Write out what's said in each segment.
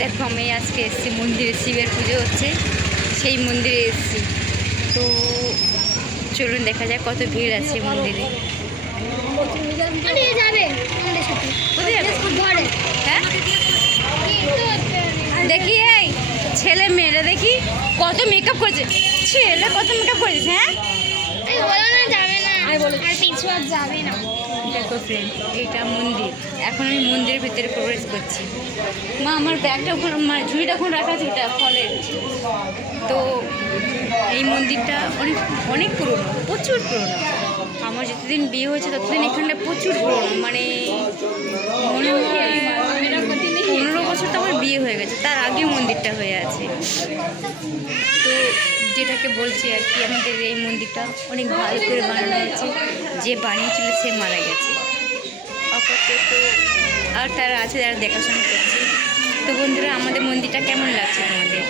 দেখো আমি আজকে এসেছি মন্দিরে, শিবের পুজো হচ্ছে, সেই মন্দিরে এসেছি। তো চলুন দেখা যায় কত ভিড় আছে মন্দিরে। হ্যাঁ দেখি এই ছেলে মেয়েরা দেখি কত মেকআপ করেছে, ছেলে কত মেকআপ করেছে। হ্যাঁ যাবে না। দেখো ফ্রেন্ড, এইটা মন্দির। এখন আমি মন্দিরের ভিতরে প্রবেশ করছি। মা আমার ব্যাগটা ঝুড়িটা এখন রাখা আছে, এটা ফলের। তো এই মন্দিরটা অনেক অনেক পুরনো, প্রচুর পুরনো। আমার যতদিন বিয়ে হয়েছে ততদিন এখানটা প্রচুর পুরনো, মানে মনে হয় 15 বছর তো আমার বিয়ে হয়ে গেছে, তার আগে মন্দিরটা হয়ে আছে। তো যেটাকে বলছি আর কি, আমাদের এই মন্দিরটা অনেক ভালো করে বানানো হয়েছে। যে বানিয়েছিল সে মারা গেছে, আপাতত আর তারা আছে যারা দেখাশোনা করছে। তো বন্ধুরা, আমাদের মন্দিরটা কেমন লাগছে তোমাদের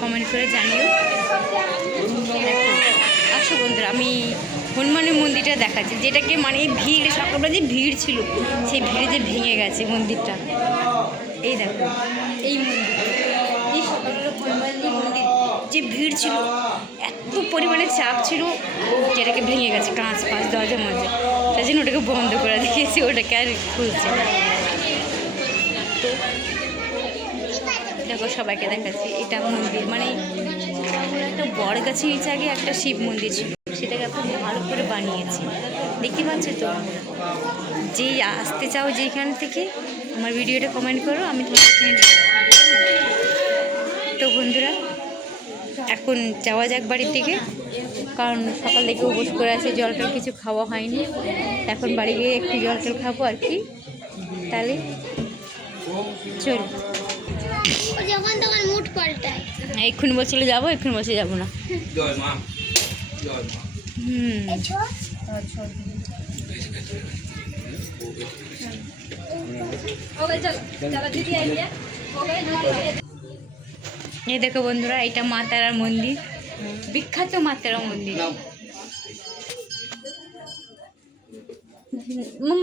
কমেন্ট করে জানিও। দেখো আসো বন্ধুরা, আমি হনুমানের মন্দিরটা দেখাচ্ছি, যেটাকে মানে ভিড়, সকালবেলা যে ভিড় ছিল সেই ভিড়ে যে ভেঙে গেছে মন্দিরটা। এই দেখো এই মন্দির, এই সকালবেলা হনুমানের মন্দির যে ভিড় ছিল, এত পরিমাণে চাপ ছিল, যেটাকে ভেঙে গেছে, কাঁচ ফাঁচ দরজার মধ্যে, তাই জন্য ওটাকে বন্ধ করে দিয়েছি, ওটাকে আর খুলছে না। তো দেখো সবাইকে দেখাচ্ছি, এটা মন্দির মানে একটা বড় গাছের নিচে আগে একটা শিব মন্দির ছিল, সেটাকে এখন ভালো করে বানিয়েছি। দেখতে পাচ্ছ তো, যেই আসতে চাও যেখান থেকে আমার ভিডিওটা কমেন্ট করো, আমি তোমার এখানে। তো বন্ধুরা, এখন যাওয়া যাক বাড়ির দিকে, কারণ সকাল থেকে উপোস করে আছে, জলটা কিছু খাওয়া হয়নি। এখন বাড়ি গিয়ে একটু জলটা খাবো আর কি। তাহলে চল, যখন তখন মুড পাল্টায়। এক্ষুনি বলছিল যাবো, এক্ষুনি বলছে যাবো না। এই দেখো বন্ধুরা, এটা মা তারার মন্দির, বিখ্যাত মা তারা মন্দির।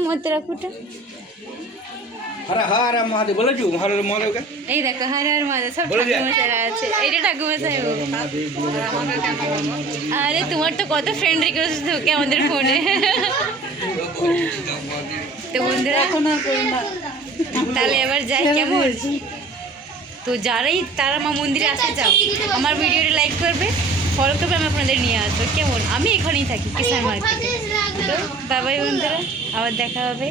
মা তারা কোটা, এই দেখো হর হর মহাদেব, সব ঠাকুমশাইরা আছে। এটা ঠাকুমশাই। আরে তোমার তো কত ফ্রেন্ড রিকোয়েস্ট ঢোকে আমাদের ফোনে। তো বন্ধুরা, এখন তাহলে এবার যাই কেমন। তো যারাই তারা মা মন্দিরে আসতে চাও, আমার ভিডিওটা লাইক করবে, ফলো করবে, আমি আপনাদের নিয়ে আসবো কেমন। আমি এখানেই থাকি কিষান মার্কেটে। তো বাবাই বন্ধুরা, আবার দেখা হবে।